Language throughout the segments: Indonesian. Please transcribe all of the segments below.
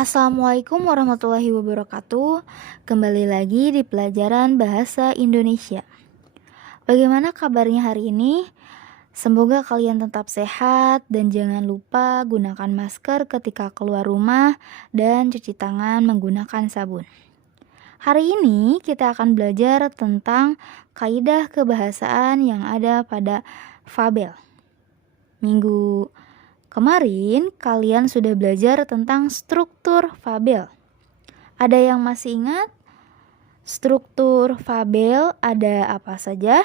Assalamualaikum warahmatullahi wabarakatuh. Kembali lagi di pelajaran bahasa Indonesia. Bagaimana kabarnya hari ini? Semoga kalian tetap sehat dan jangan lupa gunakan masker ketika keluar rumah dan cuci tangan menggunakan sabun. Hari ini kita akan belajar tentang kaidah kebahasaan yang ada pada fabel. Minggu kemarin kalian sudah belajar tentang struktur fabel. Ada yang masih ingat? Struktur fabel ada apa saja?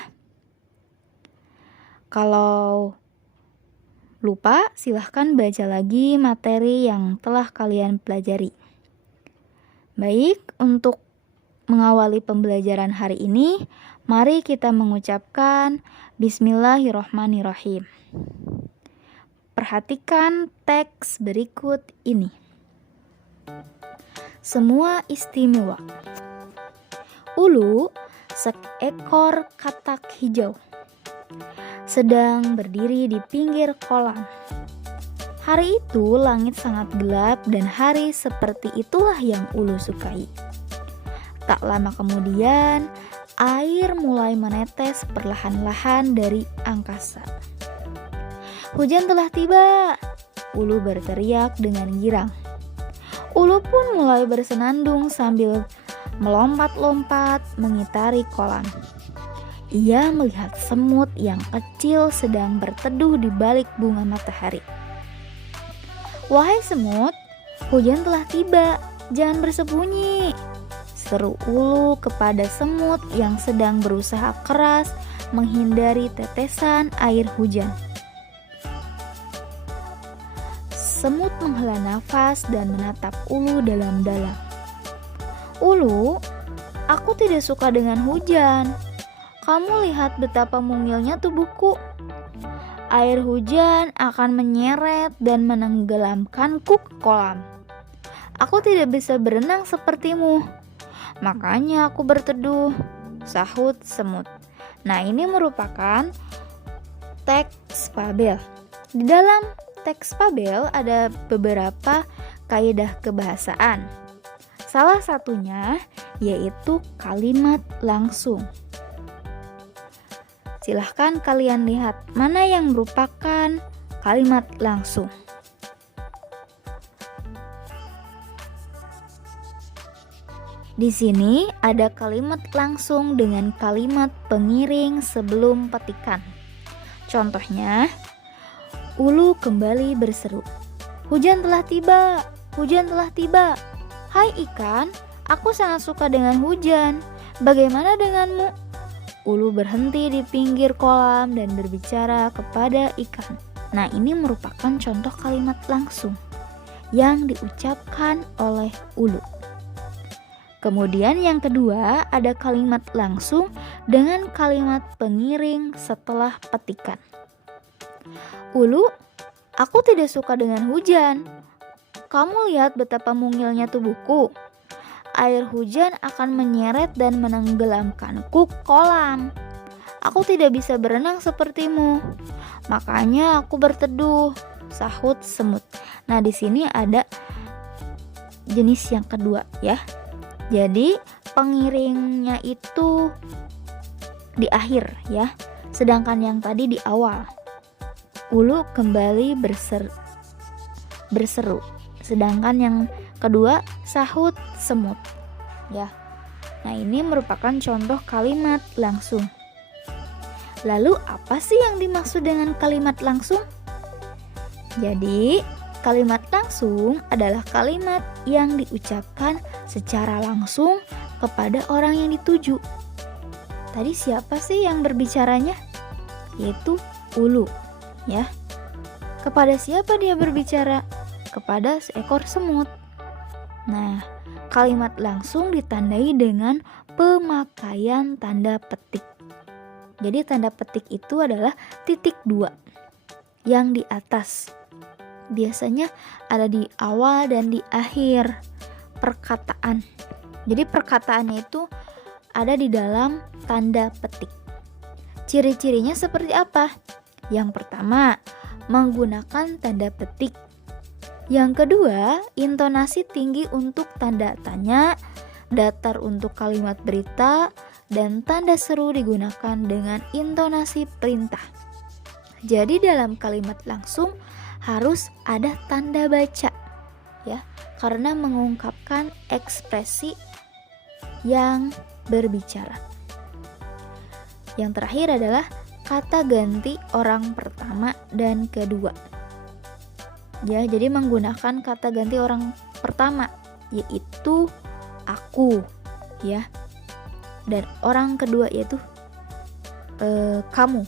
Kalau lupa, silahkan baca lagi materi yang telah kalian pelajari. Baik, untuk mengawali pembelajaran hari ini, mari kita mengucapkan Bismillahirrohmanirrohim. Perhatikan teks berikut ini. Semua istimewa. Ulu, seekor katak hijau, sedang berdiri di pinggir kolam. Hari itu langit sangat gelap dan hari seperti itulah yang Ulu sukai. Tak lama kemudian, air mulai menetes perlahan-lahan dari angkasa. Hujan telah tiba, Ulu berteriak dengan girang. Ulu pun mulai bersenandung sambil melompat-lompat mengitari kolam. Ia melihat semut yang kecil sedang berteduh di balik bunga matahari. "Wahai semut, hujan telah tiba, jangan bersembunyi," seru Ulu kepada semut yang sedang berusaha keras menghindari tetesan air hujan. Semut menghela nafas dan menatap Ulu dalam-dalam. "Ulu, aku tidak suka dengan hujan. Kamu lihat betapa mungilnya tubuhku. Air hujan akan menyeret dan menenggelamkanku ke kolam. Aku tidak bisa berenang sepertimu. Makanya aku berteduh," sahut semut. Nah, ini merupakan teks fabel. Di dalam teks fabel ada beberapa kaidah kebahasaan. Salah satunya yaitu kalimat langsung. Silahkan kalian lihat mana yang merupakan kalimat langsung. Di sini ada kalimat langsung dengan kalimat pengiring sebelum petikan. Contohnya, Ulu kembali berseru, "Hujan telah tiba, hujan telah tiba. Hai ikan, aku sangat suka dengan hujan. Bagaimana denganmu?" Ulu berhenti di pinggir kolam dan berbicara kepada ikan. Nah, ini merupakan contoh kalimat langsung yang diucapkan oleh Ulu. Kemudian yang kedua, ada kalimat langsung dengan kalimat pengiring setelah petikan. "Ulu, aku tidak suka dengan hujan. Kamu lihat betapa mungilnya tubuhku. Air hujan akan menyeret dan menenggelamkanku ke kolam. Aku tidak bisa berenang sepertimu. Makanya aku berteduh," sahut semut. Nah, di sini ada jenis yang kedua ya. Jadi pengiringnya itu di akhir ya. Sedangkan yang tadi di awal. Ulu kembali berseru. Sedangkan yang kedua sahut semut ya. Nah, ini merupakan contoh kalimat langsung. Lalu apa sih yang dimaksud dengan kalimat langsung? Jadi kalimat langsung adalah kalimat yang diucapkan secara langsung kepada orang yang dituju. Tadi siapa sih yang berbicaranya? Yaitu Ulu ya. Kepada siapa dia berbicara? Kepada seekor semut. Nah, kalimat langsung ditandai dengan pemakaian tanda petik. Jadi tanda petik itu adalah titik 2 yang di atas. Biasanya ada di awal dan di akhir perkataan. Jadi perkataannya itu ada di dalam tanda petik. Ciri-cirinya seperti apa? Yang pertama, menggunakan tanda petik. Yang kedua, intonasi tinggi untuk tanda tanya, datar untuk kalimat berita, dan tanda seru digunakan dengan intonasi perintah. Jadi dalam kalimat langsung harus ada tanda baca, ya, karena mengungkapkan ekspresi yang berbicara. Yang terakhir adalah kata ganti orang pertama dan kedua. Ya, jadi menggunakan kata ganti orang pertama yaitu aku, ya. Dan orang kedua yaitu kamu.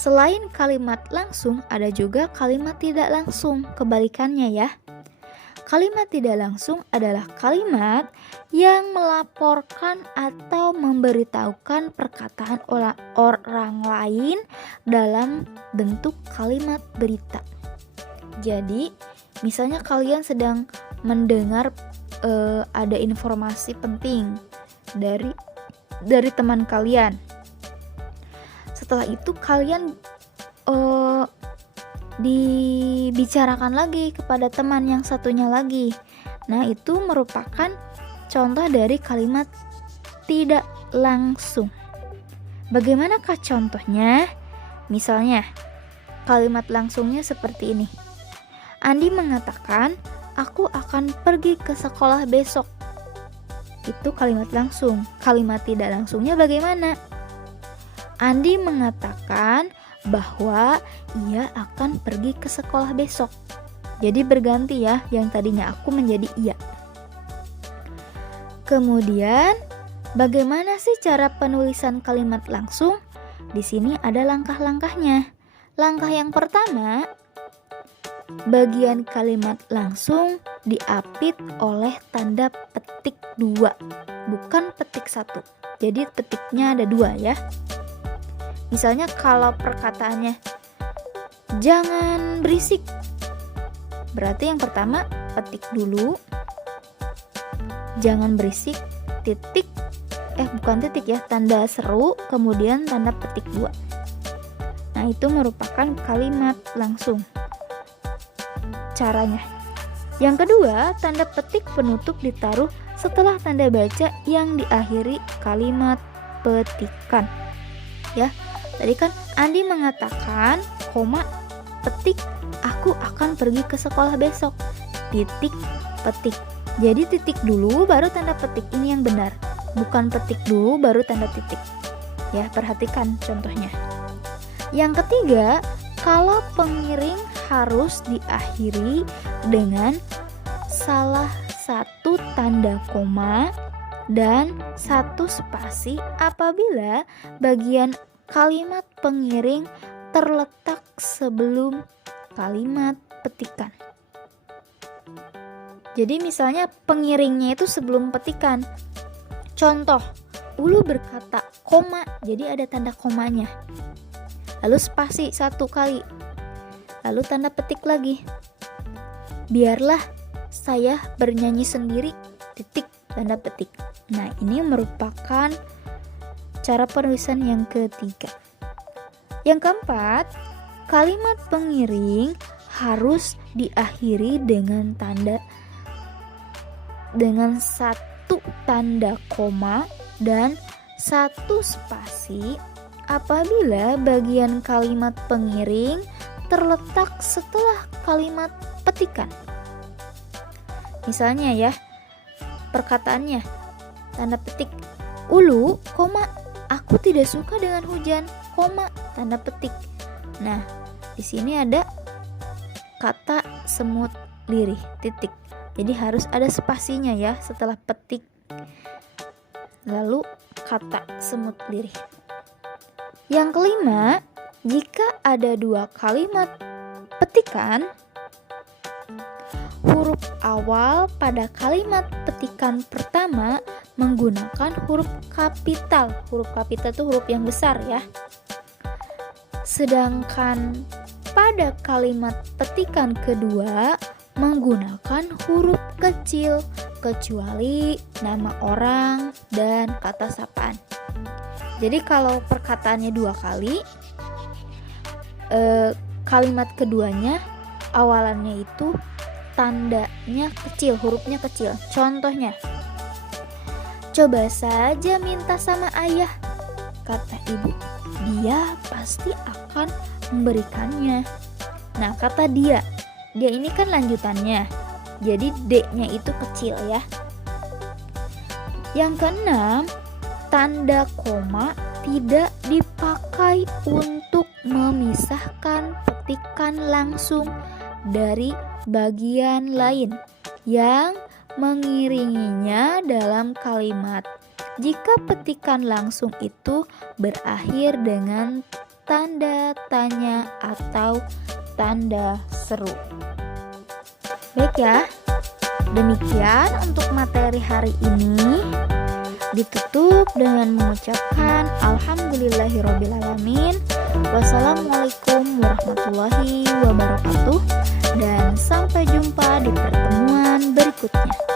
Selain kalimat langsung, ada juga kalimat tidak langsung, kebalikannya ya. Kalimat tidak langsung adalah kalimat yang melaporkan atau memberitahukan perkataan orang lain dalam bentuk kalimat berita. Jadi, misalnya kalian sedang mendengar ada informasi penting dari teman kalian. Setelah itu kalian dibicarakan lagi kepada teman yang satunya lagi. Nah, itu merupakan contoh dari kalimat tidak langsung. Bagaimanakah contohnya? Misalnya, kalimat langsungnya seperti ini. Andi mengatakan, aku akan pergi ke sekolah besok. Itu kalimat langsung. Kalimat tidak langsungnya bagaimana? Andi mengatakan bahwa ia akan pergi ke sekolah besok. Jadi berganti ya, yang tadinya aku menjadi ia. Kemudian, bagaimana sih cara penulisan kalimat langsung? Di sini ada langkah-langkahnya. Langkah yang pertama, bagian kalimat langsung diapit oleh tanda petik 2, bukan petik 1. Jadi petiknya ada 2 ya. Misalnya kalau perkataannya jangan berisik, berarti yang pertama petik dulu jangan berisik, titik, bukan titik ya, tanda seru, kemudian tanda petik 2. Nah, itu merupakan kalimat langsung caranya. Yang kedua, tanda petik penutup ditaruh setelah tanda baca yang diakhiri kalimat petikan. Ya, tadi kan Andi mengatakan, petik, aku akan pergi ke sekolah besok. Titik, petik. Jadi titik dulu baru tanda petik, ini yang benar. Bukan petik dulu baru tanda titik. Ya, perhatikan contohnya. Yang ketiga, kalau pengiring harus diakhiri dengan salah satu tanda koma dan satu spasi apabila bagian kalimat pengiring terletak sebelum kalimat petikan. Jadi misalnya pengiringnya itu sebelum petikan. Contoh, Ulu berkata koma, jadi ada tanda komanya. Lalu spasi 1 kali. Lalu tanda petik lagi. Biarlah saya bernyanyi sendiri, titik, tanda petik. Nah, ini merupakan cara penulisan yang ketiga. Yang keempat, kalimat pengiring harus diakhiri dengan satu tanda koma dan satu spasi apabila bagian kalimat pengiring terletak setelah kalimat petikan. Misalnya ya, perkataannya tanda petik Ulu, aku tidak suka dengan hujan, tanda petik. Nah, di sini ada kata semut lirih, titik. Jadi harus ada spasinya ya setelah petik. Lalu kata semut lirih. Yang kelima, jika ada 2 kalimat petikan, huruf awal pada kalimat petikan pertama menggunakan huruf kapital. Huruf kapital itu huruf yang besar ya. Sedangkan pada kalimat petikan kedua menggunakan huruf kecil, kecuali nama orang dan kata sapaan. Jadi kalau perkataannya 2 kali, kalimat keduanya awalannya itu tandanya kecil, hurufnya kecil. Contohnya, coba saja minta sama ayah, kata ibu. Dia pasti akan memberikannya. Nah, kata dia ini kan lanjutannya. Jadi D-nya itu kecil ya. Yang keenam, tanda koma tidak dipakai untuk memisahkan petikan langsung dari bagian lain yang mengiringinya dalam kalimat. Jika petikan langsung itu berakhir dengan tanda tanya atau tanda seru. Baik ya, demikian untuk materi hari ini. Ditutup dengan mengucapkan alhamdulillahirobbilalamin. Wassalamualaikum warahmatullahi wabarakatuh. Dan sampai jumpa di pertemuan berikutnya.